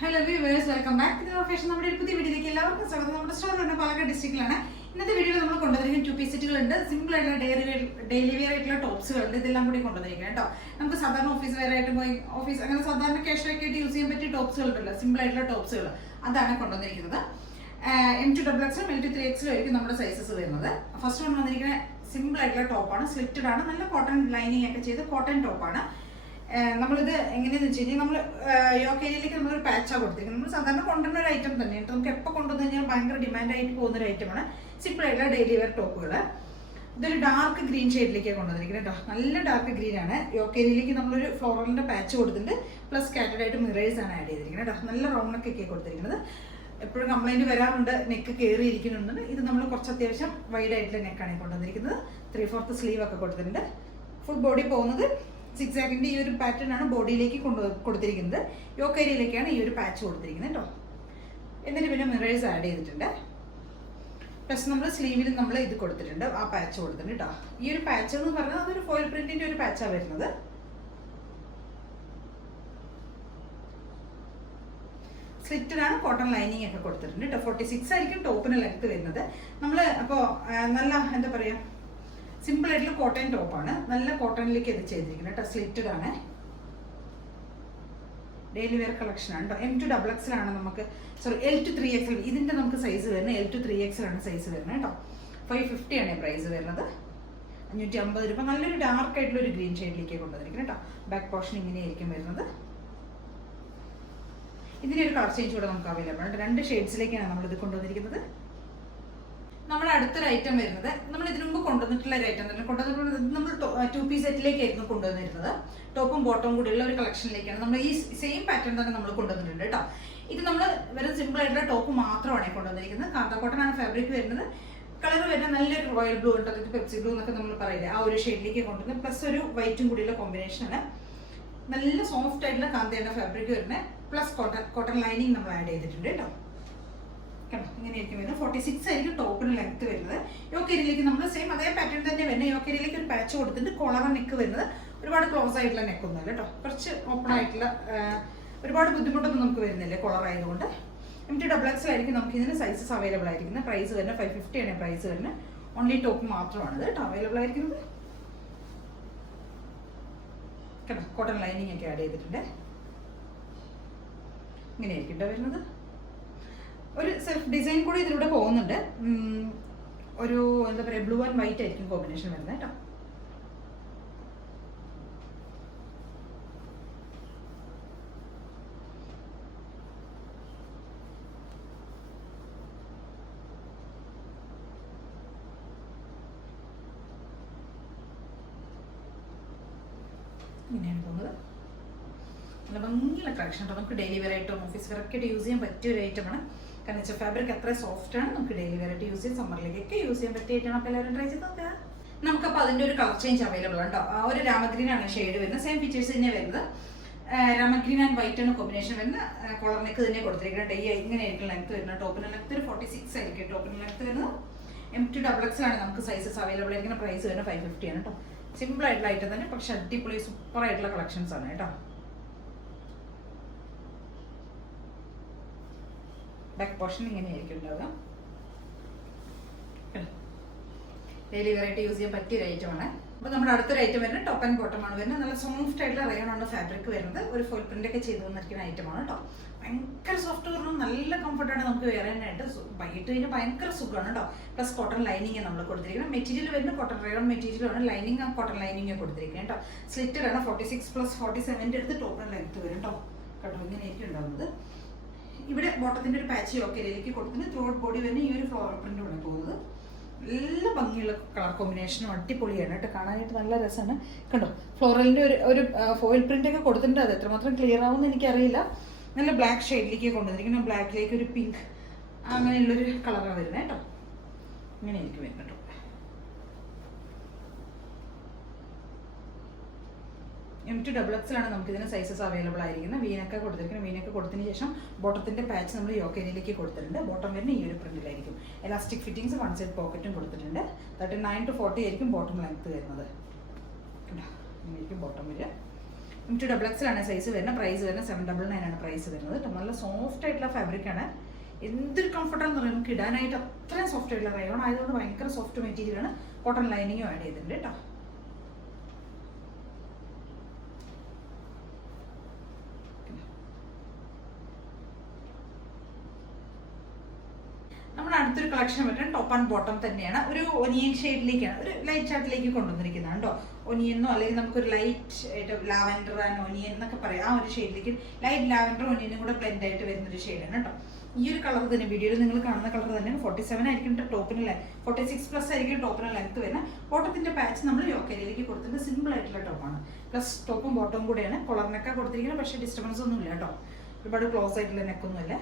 Hello viewers, welcome back to fashion. നമ്മുടെ ഒരു പുതിയ വീഡിയോയിലേക്ക് എല്ലാവർക്കും സ്വാഗതം. നമ്മുടെ സ്റ്റോർ വരുന്നത് പാലക്കാട് ഡിസ്ട്രിക്റ്റിലാണ്. ഇന്നത്തെ വീഡിയോയിൽ നമ്മൾ കൊണ്ടുവന്നിരിക്കുന്ന 2 പീസ് സെറ്റുകളുണ്ട്. സിമ്പിൾ ആയിട്ടുള്ള ഡെയിലി വെയർ ആയിട്ടുള്ള ടോപ്സുകളുണ്ട്. ഇതെല്ലാം കൂടി കൊണ്ടുവന്നിരിക്കുന്നത് കേട്ടോ. നമുക്ക് സാധാരണ ഓഫീസ് വെയർ ആയിട്ട് പോയി ഓഫീസ് അങ്ങനെ സാധാരണ ക്യാഷ്വലൊക്കെ ആയിട്ട് യൂസ് ചെയ്യാൻ പറ്റിയ ടോപ്സുകൾ ഉണ്ടല്ലോ, സിമ്പിൾ ആയിട്ടുള്ള ടോപ്സുകൾ, അതാണ് കൊണ്ടുവന്നിരിക്കുന്നത്. M2XX L2 ആയിരിക്കും നമ്മുടെ സൈസസ് വരുന്നത്. ഫസ്റ്റ് വൺ വന്നിരിക്കുന്ന സിമ്പിൾ ആയിട്ടുള്ള ടോപ്പാണ്, സ്ലിറ്റഡ് ആണ്, നല്ല കോട്ടൺ ലൈനിങ് ഒക്കെ ചെയ്ത് കോട്ടൺ ടോപ്പാണ്. നമ്മളിത് എങ്ങനെയാന്ന് വെച്ച് കഴിഞ്ഞാൽ നമ്മൾ യോക്ക് ഏരിയയിലേക്ക് നമ്മളൊരു പാച്ചാണ് കൊടുത്തിരിക്കുന്നത്. നമ്മൾ സാധാരണ കൊണ്ടുവരുന്ന ഒരു ഐറ്റം തന്നെയാണ്. നമുക്ക് എപ്പോൾ കൊണ്ടുവന്ന് കഴിഞ്ഞാൽ ഭയങ്കര ഡിമാൻഡായിട്ട് പോകുന്ന ഒരു ഐറ്റമാണ് സിമ്പിൾ ആയിട്ടുള്ള ഡെയിലി വെയർ ടോപ്പുകൾ. ഇതൊരു ഡാർക്ക് ഗ്രീൻ ഷെയ്ഡിലേക്കാണ് കൊണ്ടുവന്നിരിക്കുന്നത് കേട്ടോ. നല്ല ഡാർക്ക് ഗ്രീൻ ആണ്. യോക്ക് ഏരിയയിലേക്ക് നമ്മളൊരു ഫ്ലോറലിൻ്റെ പാച്ച് കൊടുത്തിട്ടുണ്ട്. പ്ലസ് സ്കാറ്റഡ് ആയിട്ട് മിറേഴ്സ് ആണ് ആഡ് ചെയ്തിരിക്കുന്നത് കേട്ടോ. നല്ല റൗണ്ട് നെക്കൊക്കെ കൊടുത്തിരിക്കുന്നത്. എപ്പോഴും കംപ്ലൈൻറ്റ് വരാറുണ്ട്, നെക്ക് കയറിയിരിക്കുന്നുണ്ട്. ഇത് നമ്മൾ കുറച്ച് അത്യാവശ്യം വൈഡ് ആയിട്ടുള്ള നെക്കാണ് കൊണ്ടുവന്നിരിക്കുന്നത്. 3/4 സ്ലീവ് ഒക്കെ കൊടുത്തിട്ടുണ്ട്. ഫുൾ ബോഡി പോകുന്നത് സിക്സാക്കിൻ്റെ ഈ ഒരു പാറ്റേൺ ആണ് ബോഡിയിലേക്ക് കൊടുത്തിരിക്കുന്നത്. യോക്ക് ഏരിയയിലേക്കാണ് ഈ ഒരു പാച്ച് കൊടുത്തിരിക്കുന്നത് കേട്ടോ. എന്നിട്ട് പിന്നെ മിറേഴ്സ് ആഡ് ചെയ്തിട്ടുണ്ട്. പ്ലസ് നമ്മൾ സ്ലീവിൽ നമ്മൾ ഇത് കൊടുത്തിട്ടുണ്ട്, ആ പാച്ച് കൊടുത്തിട്ടുണ്ട് കേട്ടോ. ഈ ഒരു പാച്ച് എന്ന് പറഞ്ഞാൽ അതൊരു ഫോയിൽ പ്രിന്റിന്റെ ഒരു പാച്ചാണ് വരുന്നത്. സ്ലിറ്റഡ് ആണ്, കോട്ടൺ ലൈനിങ് ഒക്കെ കൊടുത്തിട്ടുണ്ട് കേട്ടോ. 46 ആയിരിക്കും ടോപ്പിന് ലെങ്ത് വരുന്നത്. നമ്മൾ അപ്പോൾ നല്ല എന്താ പറയുക, സിമ്പിൾ ആയിട്ടുള്ള കോട്ടൺ ടോപ്പാണ്. നല്ല കോട്ടണിലേക്ക് ഇത് ചെയ്തിരിക്കുന്നത് കേട്ടോ. സ്ലിറ്റഡ് ആണ്, ഡെയിലി വെയർ കളക്ഷൻ ആണ് കേട്ടോ. M2XX ആണ് നമുക്ക്, സോറി L2 3XL, ഇതിൻ്റെ നമുക്ക് സൈസ് വരുന്നത് L2 3XL ആണ് സൈസ് വരുന്നത് കേട്ടോ. 550 ആണ് പ്രൈസ് വരുന്നത്. 550 രൂപ. നല്ലൊരു ഡാർക്ക് ആയിട്ടുള്ള ഒരു ഗ്രീൻ ഷെയ്ഡിലേക്ക് കൊണ്ടുവന്നിരിക്കുന്നത് കേട്ടോ. ബാക്ക് പോർഷൻ ഇങ്ങനെയായിരിക്കും വരുന്നത്. ഇതിൻ്റെ ഒരു കളർ ചേഞ്ച് കൂടെ നമുക്ക് അവൈലബിൾ ആണ്. 2 ഷെയ്ഡ്സിലേക്കാണ് നമ്മളിത് കൊണ്ടുവന്നിരിക്കുന്നത്. നമ്മുടെ അടുത്തൊരു ഐറ്റം വരുന്നത്, നമ്മൾ ഇതിനു മുമ്പ് കൊണ്ടുവന്നിട്ടുള്ള ഒരു ഐറ്റം തന്നെ നമ്മൾ 2 പീസ് സെറ്റിലേക്കായിരുന്നു കൊണ്ടുവന്നിരുന്നത്. ടോപ്പും ബോട്ടവും കൂടിയുള്ള ഒരു കളക്ഷനിലേക്കാണ് നമ്മൾ ഈ സെയിം പാറ്റേൺ തന്നെ നമ്മൾ കൊണ്ടുവന്നിട്ടുണ്ട് കേട്ടോ. ഇത് നമ്മൾ വെറും സിമ്പിൾ ആയിട്ടുള്ള ടോപ്പ് മാത്രമാണ് കൊണ്ടുവന്നിരിക്കുന്നത്. കാന്ത കോട്ടൺ ആണ് ഫാബ്രിക് വരുന്നത്. കളർ വരുന്നത് നല്ലൊരു റോയൽ ബ്ലൂ ഉണ്ട്, അതായത് പെപ്സി ബ്ലൂ എന്നൊക്കെ നമ്മൾ പറയില്ലേ, ആ ഒരു ഷെയ്ഡിലേക്ക് കൊണ്ടുവന്നത്. പ്ലസ് ഒരു വൈറ്റും കൂടിയുള്ള കോമ്പിനേഷനാണ്. നല്ല സോഫ്റ്റ് ആയിട്ടുള്ള കാന്തയുടെ ഫാബ്രിക് വരുന്നത്. പ്ലസ് കോട്ടൺ ലൈനിങ് നമ്മൾ ആഡ് ചെയ്തിട്ടുണ്ട് കേട്ടോ. കേട്ടോ, ഇങ്ങനെയായിരിക്കും വരുന്നത്. 46 ആയിരിക്കും ടോപ്പിന് ലെങ്ത് വരുന്നത്. യോക്ക് ഏരിയയിലേക്ക് നമ്മൾ സെയിം അതേ പാറ്റേൺ തന്നെ വരുന്നത്. യോക്ക് ഏരിയയിലേക്ക് ഒരു പാച്ച് കൊടുത്തിട്ട് കോളർ നെക്ക് വരുന്നത്. ഒരുപാട് ക്ലോസ് ആയിട്ടുള്ള നെക്കൊന്നുമല്ല കേട്ടോ, കുറച്ച് ഓപ്പൺ ആയിട്ടുള്ള, ഒരുപാട് ബുദ്ധിമുട്ടൊന്നും നമുക്ക് വരുന്നില്ല കോളർ ആയതുകൊണ്ട്. M2XX ആയിരിക്കും നമുക്ക് ഇതിന് സൈസസ് അവൈലബിൾ ആയിരിക്കുന്നത്. പ്രൈസ് വരുന്നത് 550 ആണ് പ്രൈസ് വരുന്നത്. ഓൺലി ടോപ്പ് മാത്രമാണ് കേട്ടോ അവൈലബിൾ ആയിരിക്കുന്നത് കേട്ടോ. കോട്ടൺ ലൈനിങ് ഒക്കെ ആഡ് ചെയ്തിട്ടുണ്ട്. ഇങ്ങനെയായിരിക്കും കേട്ടോ വരുന്നത്. ഒരു സെൽഫ് ഡിസൈൻ കൂടി ഇതിലൂടെ പോകുന്നുണ്ട്. ഒരു എന്താ പറയുക, ബ്ലൂ ആൻഡ് വൈറ്റ് ആയിരിക്കും കോമ്പിനേഷൻ വരുന്നത് കേട്ടോ. ഇങ്ങനെയാണ് പോകുന്നത്. നല്ല ഭംഗിയുള്ള കളക്ഷൻ കേട്ടോ. നമുക്ക് ഡെയിലി വെയർ ആയിട്ടും ഓഫീസ് വെയർ ഒക്കെ യൂസ് ചെയ്യാൻ പറ്റിയ ഒരു ഐറ്റമാണ്. കാരണം വെച്ചാൽ ഫാബ്രിക് അത്ര സോഫ്റ്റ് ആണ്. നമുക്ക് ഡെയിലി വെയർ ആയിട്ട് യൂസ് ചെയ്യാൻ, സമ്മറിലേക്കൊക്കെ യൂസ് ചെയ്യാൻ പറ്റിയ ഐറ്റമാണ്. അപ്പോൾ എല്ലാവരും ട്രൈ ചെയ്ത് നോക്കുക. നമുക്കപ്പോൾ അതിൻ്റെ ഒരു കളർ ചേഞ്ച് അവൈലബിൾ ആണ് കേട്ടോ. ആ ഒരു രാമഗ്രീൻ ആണ് ഷെയ്ഡ് വരുന്നത്. സെയിം ഫീച്ചേഴ്സ് തന്നെ വരുന്നത്. രാമഗ്രീൻ ആൻഡ് വൈറ്റ് ആണ് കോമ്പിനേഷൻ വരുന്നത്. കോളർ നെക്ക് തന്നെ കൊടുത്തിരിക്കുന്നത്. ഇങ്ങനെയായിരിക്കും ലെങ്ത് വരുന്നത്. ടോപ്പിന് ലെങ്ത് ഒരു 46 ആയിരിക്കും ടോപ്പിന് ലെങ്ത് വരുന്നത്. M2XX ആണ് നമുക്ക് സൈസസ് അവൈലബിൾ ആയിരിക്കുന്ന. പ്രൈസ് വരുന്നത് 550 ആണ് കേട്ടോ. സിമ്പിൾ ആയിട്ടുള്ള ഐറ്റം തന്നെ, പക്ഷെ അടിപൊളി സൂപ്പർ ആയിട്ടുള്ള കളക്ഷൻസ് ആണ് കേട്ടോ. ബാക്ക് പോർഷൻ ഇങ്ങനെയായിരിക്കും ഉണ്ടാവുക. ഡെയിലി വെറൈറ്റി യൂസ് ചെയ്യാൻ പറ്റിയ ഒരു ഐറ്റമാണ്. അപ്പോൾ നമ്മുടെ അടുത്തൊരു ഐറ്റം വരുന്നത് ടോപ്പ് ആൻഡ് ബോട്ടം ആണ് വരുന്നത്. നല്ല സോഫ്റ്റ് ആയിട്ടുള്ള റയോൺ ആണ് ഫാബ്രിക് വരുന്നത്. ഒരു ഫോയിൽ പ്രിന്റ് ഒക്കെ ചെയ്ത് വന്നിരിക്കുന്ന ഐറ്റമാണ് കേട്ടോ. ഭയങ്കര സോഫ്റ്റ് പറഞ്ഞു, നല്ല കംഫർട്ടാണ് നമുക്ക് വെയർ ചെയ്യാനായിട്ട്. വൈകിട്ട് കഴിഞ്ഞാൽ ഭയങ്കര സുഖമാണ് കേട്ടോ. പ്ലസ് കോട്ടൺ ലൈനിങ് നമ്മൾ കൊടുത്തിരിക്കുന്നത്. മെറ്റീരിയൽ വരുന്നത് കോട്ടൺ റയോൺ മെറ്റീരിയലാണ്. ലൈനിങ് കോട്ടൺ ലൈനിങ് കൊടുത്തിരിക്കുന്നത് കേട്ടോ. സ്ലിറ്റഡ് ആണ്. 46 + 47 അടുത്ത് ടോപ്പിന് ലെങ്ത് വരും കേട്ടോ. കേട്ടോ, ഇങ്ങനെയായിരിക്കും ഉണ്ടാകുന്നത്. ഇവിടെ ബോട്ടത്തിന്റെ ഒരു പാച്ച് യോക്ക് ഏരിയയിലേക്ക് കൊടുത്തിട്ട് ത്രൂ ഔട്ട് ബോഡി വരുന്ന ഈ ഒരു ഫ്ലോറൽ പ്രിന്റ് ആണ് പോകുന്നത്. നല്ല ഭംഗിയുള്ള കളർ കോമ്പിനേഷനും അടിപൊളിയാണ് കേട്ടോ. കാണാനായിട്ട് നല്ല രസമാണ്. കണ്ടോ, ഫ്ലോറലിന്റെ ഒരു ഫോയിൽ പ്രിന്റ് ഒക്കെ കൊടുത്തിട്ടുണ്ട്. അത് എത്രമാത്രം ക്ലിയർ ആവുമെന്ന് എനിക്കറിയില്ല. നല്ല ബ്ലാക്ക് ഷെയ്ഡിലേക്ക് കൊണ്ടുവന്നിരിക്കുന്നത്. ബ്ലാക്കിലേക്ക് ഒരു പിങ്ക് അങ്ങനെയുള്ളൊരു കളറാണ് വരുന്നത് കേട്ടോ. ഇങ്ങനെ എനിക്ക് വരുന്നുണ്ടോ. M2XX ആണ് നമുക്ക് ഇതിന് സൈസസ് അവൈലബിൾ ആയിരിക്കുന്നത്. വീനൊക്കെ കൊടുത്തിരിക്കുന്നത്. വീനൊക്കെ കൊടുത്തതിന് ശേഷം ബോട്ടത്തിന്റെ പാച്ച് നമ്മൾ യോക്ക് ഏരിയയിലേക്ക് കൊടുത്തിട്ടുണ്ട്. ബോട്ടം വരുന്ന ഈ ഒരു പ്രിന്റിലായിരിക്കും. എലാസ്റ്റിക് ഫിറ്റിംഗ്സ് 1 സൈഡ് പോക്കറ്റും കൊടുത്തിട്ടുണ്ട്. 39 to 40 ആയിരിക്കും ബോട്ടം ലെങ്ത് വരുന്നത്. ഇങ്ങനെയായിരിക്കും ബോട്ടം വരിക. M2XX ആണ് സൈസ് വരുന്നത്. പ്രൈസ് വരുന്നത് 799 ആണ് പ്രൈസ് വരുന്നത് കേട്ടോ. നല്ല സോഫ്റ്റ് ആയിട്ടുള്ള ഫാബ്രിക് ആണ്. എന്തൊരു കംഫർട്ടാന്ന് പറയുന്നത്, നമുക്ക് ഇടാനായിട്ട് അത്രയും സോഫ്റ്റ് ആയിട്ടുള്ള റയോൺ ആയതുകൊണ്ട് ഭയങ്കര സോഫ്റ്റ് മെറ്റീരിയൽ ആണ്. കോട്ടൺ ലൈനിങ്ങും ആഡ് ചെയ്തിട്ടുണ്ട് കേട്ടോ. നമ്മുടെ അടുത്തൊരു കളക്ഷൻ വരുന്നത് ടോപ്പ് ആൻഡ് ബോട്ടം തന്നെയാണ്. ഒരു ഒനിയൻ ഷെയ്ഡിലേക്കാണ്, ഒരു ലൈറ്റ് ഷാർട്ടിലേക്ക് കൊണ്ടുവന്നിരിക്കുന്നത് കേട്ടോ. ഒനിയനോ അല്ലെങ്കിൽ നമുക്കൊരു ലൈറ്റ് ലാവൻഡർ ആൻഡ് ഒനിയൻ എന്നൊക്കെ പറയാം. ആ ഒരു ഷെയ്ഡിലേക്ക് ലൈറ്റ് ലാവൻഡർ ഒനിയനും കൂടെ ബ്ലെൻഡ് ആയിട്ട് വരുന്നൊരു ഷെയ്ഡാണ് കേട്ടോ. ഈ ഒരു കളർ തന്നെ വീഡിയോയിൽ നിങ്ങൾ കാണുന്ന കളർ തന്നെ 47 ആയിരിക്കും ടോപ്പിന് 46+ ആയിരിക്കും ടോപ്പിന് ലെങ്ത് വരുന്നത്. ബോട്ടത്തിന്റെ പാച്ച് നമ്മൾ യോക്കേരിയിലേക്ക് കൊടുത്തിട്ട് സിമ്പിൾ ആയിട്ടുള്ള ടോപ്പാണ്. പ്ലസ് ടോപ്പും ബോട്ടവും കൂടെയാണ്. കൊളറിനൊക്കെ കൊടുത്തിരിക്കുന്നത്, പക്ഷേ ഡിസ്റ്റർബൻസ് ഒന്നും ഇല്ല കേട്ടോ. ഒരുപാട് ക്ലോസ് ആയിട്ടുള്ള നെക്കൊന്നും അല്ല.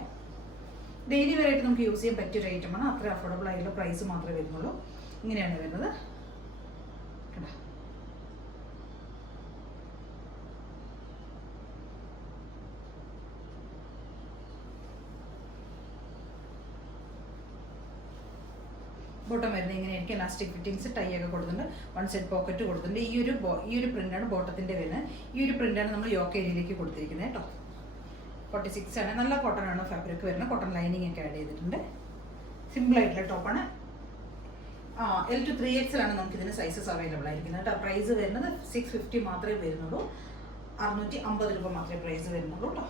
ഡെയിലി വെയർ ആയിട്ട് നമുക്ക് യൂസ് ചെയ്യാൻ പറ്റിയൊരു ഐറ്റമാണ്. അത്ര അഫോർഡബിൾ ആയിട്ടുള്ള പ്രൈസ് മാത്രമേ വരുന്നുള്ളൂ. ഇങ്ങനെയാണ് വരുന്നത്. ബോട്ടം വരുന്നത് ഇങ്ങനെയായിരിക്കും. ഇലാസ്റ്റിക് ഫിറ്റിങ്സ്, ടൈ ഒക്കെ കൊടുത്തിട്ടുണ്ട്. 1 സൈഡ് പോക്കറ്റ് കൊടുത്തിട്ടുണ്ട്. ഈ ഒരു പ്രിന്റാണ് ബോട്ടത്തിന്റെ വരുന്നത്. ഈ ഒരു പ്രിന്റാണ് നമ്മൾ യോക്ക് ഏരിയയിലേക്ക് കൊടുത്തിരിക്കുന്നത് കേട്ടോ. 46 ആണ്. നല്ല കോട്ടൺ ആണ് ഫാബ്രിക് വരുന്നത്. കോട്ടൺ ലൈനിങ് ഒക്കെ ആഡ് ചെയ്തിട്ടുണ്ട്. സിമ്പിൾ ആയിട്ടുള്ള ടോപ്പാണ്. L to 3XL ആണ് നമുക്ക് ഇതിന് സൈസസ് അവൈലബിൾ ആയിരിക്കുന്നത് കേട്ടോ. പ്രൈസ് വരുന്നത് 650 മാത്രമേ വരുന്നുള്ളൂ. 650 രൂപ മാത്രമേ പ്രൈസ് വരുന്നുള്ളൂ കേട്ടോ.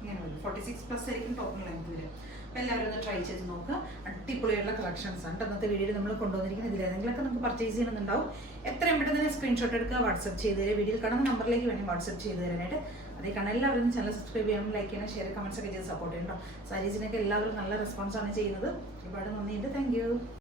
ഇങ്ങനെ വരും. 46+ ആയിരിക്കും ടോപ്പിന് ലെങ്ത് വരും. അപ്പോൾ എല്ലാവരും ഒന്ന് ട്രൈ ചെയ്ത് നോക്കുക. അടിപൊളിയുള്ള കളക്ഷൻസ് ആണ് അന്നത്തെ വീഡിയോയിൽ നമ്മൾ കൊണ്ടുവന്നിരിക്കുന്നത്. ഇതിലേതെങ്കിലുമൊക്കെ നമുക്ക് പർച്ചേസ് ചെയ്യണമെന്നുണ്ടാവും. എത്രയും പെട്ടെന്ന് തന്നെ സ്ക്രീൻഷോട്ട് എടുക്കുക, വാട്സ്ആപ്പ് ചെയ്ത് തരിക. വീഡിയോയിൽ കാണുന്ന നമ്പറിലേക്ക് വേണമെങ്കിൽ വാട്സ്ആപ്പ് ചെയ്ത് തരാനായിട്ട്. അതേ കാണാൻ എല്ലാവരും ചാനൽ സബ്സ്ക്രൈബ് ചെയ്യണം, ലൈക്ക് ചെയ്യണം, ഷെയർ, കമൻസ് ഒക്കെ ചെയ്ത് സപ്പോർട്ട് ചെയ്യണം. സാരീസിനൊക്കെ എല്ലാവരും നല്ല റെസ്പോൺസ് ആണ് ചെയ്യുന്നത്. ഒരുപാട് നന്ദിയുണ്ട്. Thank you.